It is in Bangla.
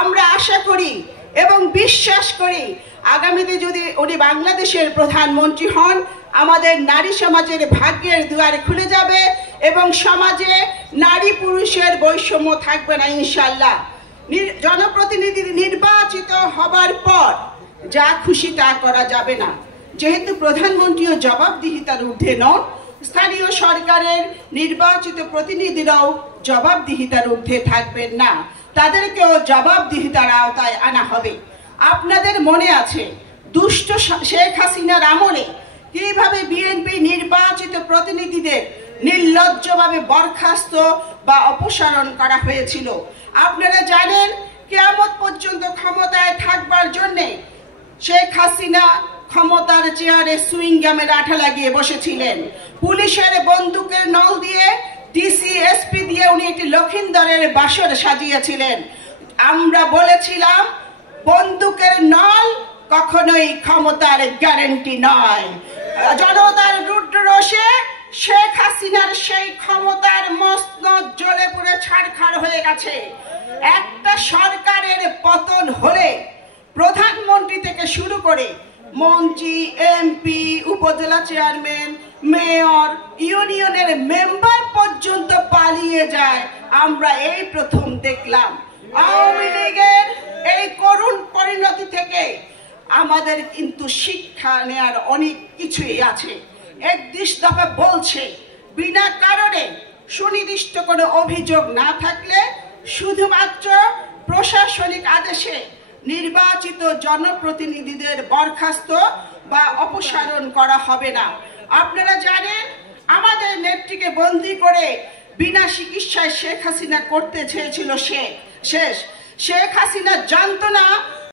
আমরা আশা করি এবং বিশ্বাস করি আগামীতে যদি উনি বাংলাদেশের প্রধানমন্ত্রী হন, আমাদের নারী সমাজের ভাগ্যের দুয়ার খুলে যাবে এবং সমাজে নারী পুরুষের বৈষম্য থাকবে না ইনশাআল্লাহ। জনপ্রতিনিধির নির্বাচিত হবার পর যা খুশি তা করা যাবে না, যেহেতু প্রধানমন্ত্রীও জবাবদিহিতার ঊর্ধ্বে নন, স্থানীয় সরকারের নির্বাচিত প্রতিনিধিরাও জবাবদিহিতার ঊর্ধ্বে থাকবেন না, তাদেরকেও জবাবদিহিতার আওতায় আনা হবে। আপনাদের মনে আছে দুষ্ট শেখ হাসিনার আমলে কিভাবে বিএনপি নির্বাচিত প্রতিনিধিদের নির্লজ্জভাবে বরখাস্ত বা অপসারণ করা হয়েছিল। আপনারা জানেন কিয়ামত পর্যন্ত ক্ষমতায় থাকবার জন্যে শেখ হাসিনা ক্ষমতার চেয়ারে সুইংগামের আঠা লাগিয়ে বসেছিলেন। পুলিশের বন্দুকের নল দিয়ে, ডিসি এসপি দিয়ে উনি একটি লক্ষিন্দরের বাসর সাজিয়েছিলেন। আমরা বলেছিলাম বন্দুকের নল কখনোই ক্ষমতার গ্যারান্টি নয়। জনতার রুদ্ররোষে শেখ হাসিনার সেই ক্ষমতার মসনদ জ্বলে পুড়ে ছারখার হয়ে গেছে। একটা সরকারের পতন হলে প্রধানমন্ত্রী থেকে শুরু করে মন্ত্রী, এমপি, উপজেলা চেয়ারম্যান, মেয়র, ইউনিয়নের মেম্বার পর্যন্ত পালিয়ে যায়। আমরা এই প্রথম দেখলাম। আওয়ামী লীগের এই করুণ পরিণতি থেকে আমাদের কিন্তু শিক্ষা নেয়ার অনেক কিছুই আছে। 31 দফা বলছে বিনা কারণে সুনির্দিষ্ট কোনো অভিযোগ না থাকলে শুধুমাত্র প্রশাসনিক আদেশে নির্বাচিত জনপ্রতিনিধিদের বরখাস্ত বা অপসারণ করা হবে না। আপনারা জানেন আমাদের নেত্রীকে বন্দী করে বিনা চিকিৎসায় শেখ হাসিনা করতে চেয়েছিল শেষ। শেখ হাসিনা জানতো না